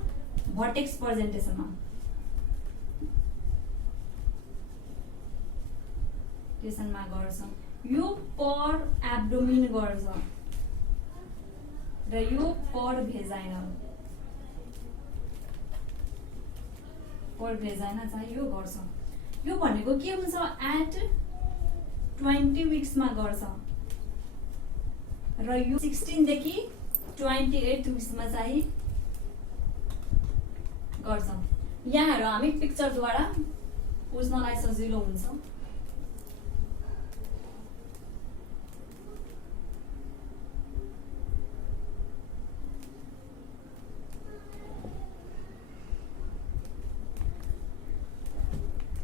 भर्टेक्स प्रेजेन्टेसनमा गर्छ। यो पर एब्डोमिन गर्छ र यो पर भेजाइना चाहिँ यो गर्छ। यो भनेको के हुन्छ एट 20 विक्समा गर्छ र यो 16 देखि 28 विक्समा चाहिँ गर्छ। यहाँ हामी पिक्चरद्वारा बुझ्नलाई सजिलो हुन्छ।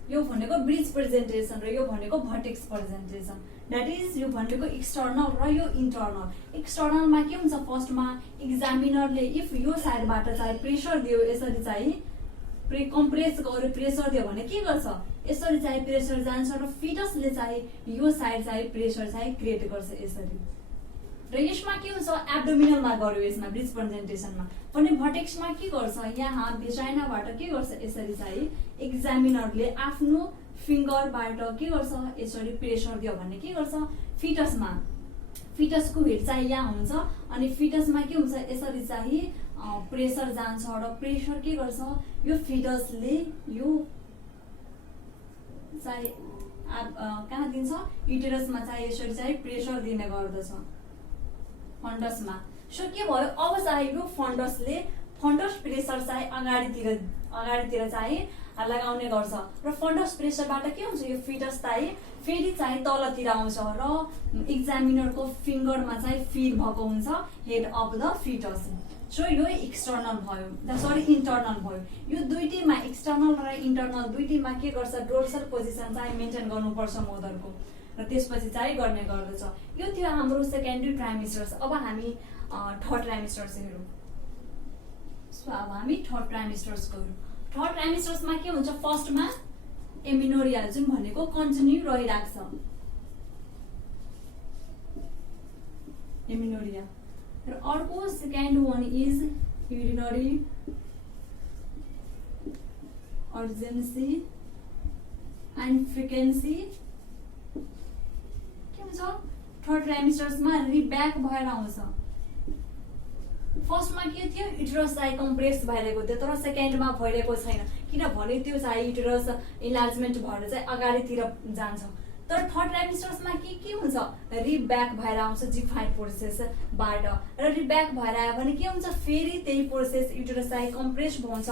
यो भनेको ब्रिज प्रेजेन्टेसन र यो भनेको भर्टेक्स प्रेजेन्टेसन, द्याट इज यो भनेको एक्सटर्नल र यो इन्टर्नल। एक्सटर्नलमा के हुन्छ फर्स्टमा एक्जामिनरले इफ यो साइडबाट चाहिँ प्रेसर दियो, यसरी चाहिँ कम्प्रेस गर्यो प्रेसर दियो भने के गर्छ यसरी चाहिँ प्रेसर जान्छ र फिटसले चाहिँ यो साइड चाहिँ प्रेसर चाहिँ क्रिएट गर्छ यसरी। र यसमा के हुन्छ एब्डोमिनलमा गर्यो यसमा ब्रिज प्रेजेन्टेसनमा भने भर्टेक्समा के गर्छ यहाँ भेजाइनाबाट के गर्छ यसरी चाहिँ एक्जामिनरले आफ्नो फिङ्गरबाट के गर्छ यसरी प्रेसर दियो भने के गर्छ फिटसको हेड चाहिँ यहाँ हुन्छ अनि फिटसमा के हुन्छ यसरी चाहिँ प्रेसर जान्छ र प्रेसर के गर्छ यो फिटसले यो चाहिँ कहाँ दिन्छ युटेरसमा चाहिँ यसरी चाहिँ प्रेसर दिने गर्दछ फन्डसमा। सो के भयो अब चाहिँ यो फन्डसले फन्डस प्रेसर चाहिँ अगाडितिर चाहिँ लगाउने गर्छ र फन्डस प्रेसरबाट के हुन्छ यो फिटस चाहिँ फेरि चाहिँ तलतिर आउँछ र एक्जामिनरको फिङ्गरमा चाहिँ फिड भएको हुन्छ head of the fetus. So यो एक्सटर्नल भयो इन्टर्नल भयो। यो दुईटैमा एक्सटर्नल र इन्टर्नल दुईटैमा के गर्छ डोर्सल पोजिसन चाहिँ मेन्टेन गर्नुपर्छ मदरको र त्यसपछि चाहिँ गर्ने गर्दछ। यो थियो हाम्रो सेकेन्डरी ट्राइमेस्टर्स। अब हामी थर्ड ट्राइमेस्टर्स हेरौँ। सो अब हामी थर्ड ट्राइमेस्टर्सको हेरौँ। थर्ड ट्राइमेस्टर्समा के हुन्छ फर्स्टमा एमिनोरिया जुन भनेको कन्टिन्यू रहिराख्छ एमिनोरिया र अर्को second one is urinary urgency and frequency. के हुन्छ थर्ड ट्राइमेस्टर्समा रिब्याक भएर आउँछ। फर्स्टमा के थियो युटेरस चाहिँ कम्प्रेस भइरहेको थियो तर सेकेन्डमा भइरहेको छैन किनभने त्यो चाहिँ युटेरस इन्लार्जमेन्ट भएर चाहिँ अगाडितिर जान्छ। तर थर्ड ट्राइमेस्टर्समा के हुन्छ रिब्याक भएर आउँछ जिफाइड प्रोसेसबाट र रिब्याक भएर आयो भने के हुन्छ फेरि त्यही प्रोसेस युटेरस चाहिँ कम्प्रेस हुन्छ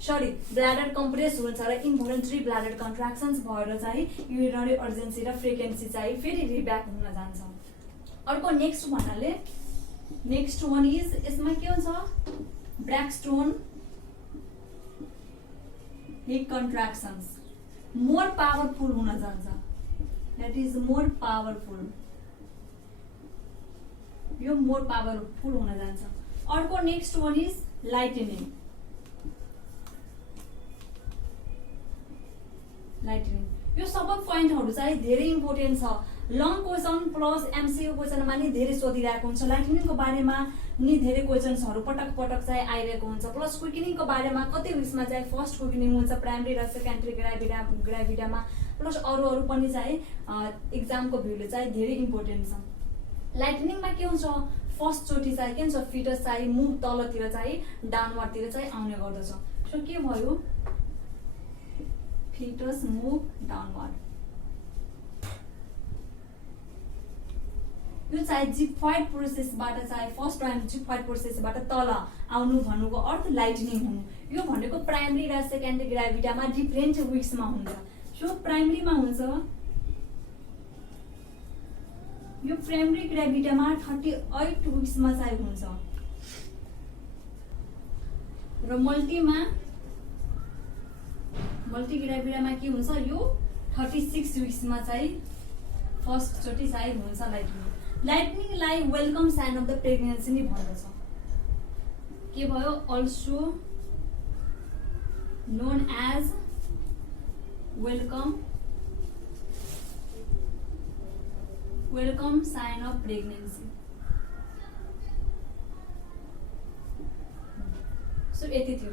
ब्ल्याडर कम्प्रेस हुन्छ र इन्भोलन्टरी ब्ल्याडर कन्ट्राक्सन्स भएर चाहिँ युरिनरी अर्जेन्सी र फ्रिक्वेन्सी चाहिँ फेरि रिब्याक हुन जान्छ। अर्को नेक्स्ट भन्नाले नेक्स्ट वान इज यसमा के हुन्छ ब्रेक्स्टोन हिप कन्ट्राक्सन्स मोर पावरफुल हुन जान्छ, द्याट इज मोर पावरफुल। यो मोर पावरफुल हुन जान्छ। अर्को नेक्स्ट वान इज लाइटनिङ। यो सबै पोइन्टहरू चाहिँ धेरै इम्पोर्टेन्ट छ लङ क्वेसन प्लस एमसिक्यू क्वेसनमा नि धेरै सोधिरहेको हुन्छ। लाइटनिङको बारेमा नि धेरै क्वेसन्सहरू पटक पटक चाहिँ आइरहेको हुन्छ। प्लस क्विकनिङको बारेमा कति उयसमा चाहिँ फर्स्ट क्विकनिङ हुन्छ प्राइमेरी र सेकेन्डरी ग्राभिडामा, प्लस अरू पनि चाहिँ इक्जामको भ्यूले चाहिँ धेरै इम्पोर्टेन्ट छ। लाइटनिङमा के हुन्छ, फर्स्ट चोटि चाहिँ के हुन्छ, फिटस चाहिँ मुभ तलतिर चाहिँ डाउनवर्डतिर चाहिँ आउने गर्दछ। सो के भयो, फिटस मुभ डाउनवर्ड। यो चाहिँ जिप्फाइड प्रोसेसबाट चाहिँ फर्स्ट टाइम जिप्फाइड प्रोसेसबाट तल आउनु भन्नुको अर्थ लाइटनिङ हुनु। यो भनेको प्राइमेरी र सेकेन्डरी ग्राभिडामा डिफरेन्ट विक्समा हुन्छ। सो प्राइमेरीमा हुन्छ, यो प्राइमेरी ग्राभिडामा 38 विक्समा चाहिँ हुन्छ र मल्टी ग्राभिडामा के हुन्छ, यो 36 विक्समा चाहिँ फर्स्ट चोटि चाहिँ हुन्छ लाइटनिङ। लाइटनिङलाई welcome sign of the pregnancy नि भन्दछ। के भयो, also known as welcome sign of pregnancy. So यति थियो।